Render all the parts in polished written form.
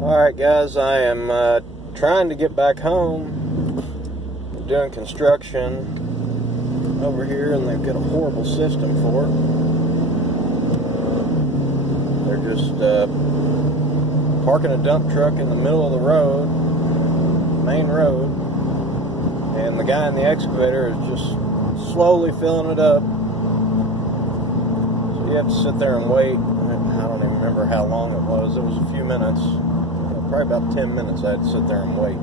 Alright guys, I am trying to get back home. I'm doing construction over here and they've got a horrible system for it. They're just parking a dump truck in the middle of the road, main road, and the guy in the excavator is just slowly filling it up. So you have to sit there and wait. I don't even remember how long it was. It was a few minutes. Probably about 10 minutes I had to sit there and wait.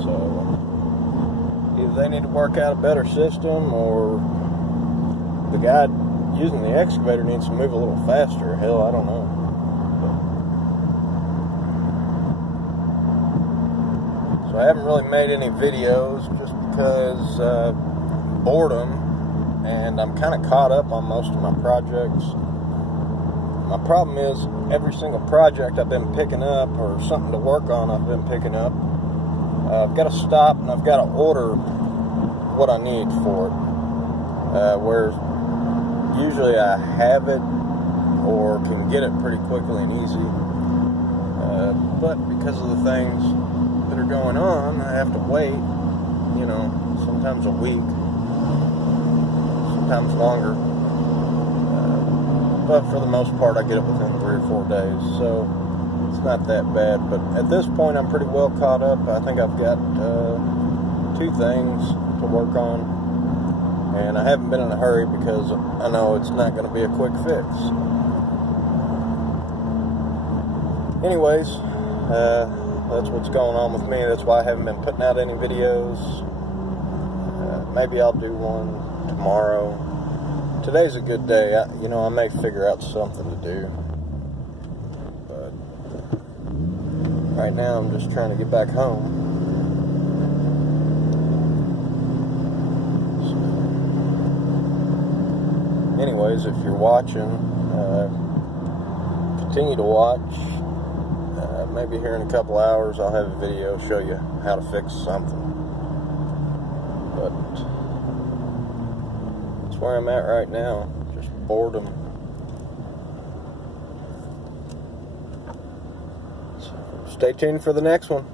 So either they need to work out a better system, or the guy using the excavator needs to move a little faster. Hell, I don't know. So I haven't really made any videos just because boredom, and I'm kind of caught up on most of my projects. My problem is, every single project I've been picking up, or something to work on I've been picking up, I've got to stop and I've got to order what I need for it. Where usually I have it or can get it pretty quickly and easy. But because of the things that are going on, I have to wait, sometimes a week, sometimes longer. But for the most part, I get it within 3 or 4 days, so it's not that bad. But at this point, I'm pretty well caught up. I think I've got 2 things to work on, and I haven't been in a hurry because I know it's not going to be a quick fix. Anyways, that's what's going on with me. That's why I haven't been putting out any videos. Maybe I'll do one tomorrow. Today's a good day. I may figure out something to do. But right now I'm just trying to get back home. So, anyways, if you're watching, continue to watch. Maybe here in a couple hours I'll have a video show you how to fix something. But where I'm at right now, just boredom. So stay tuned for the next one.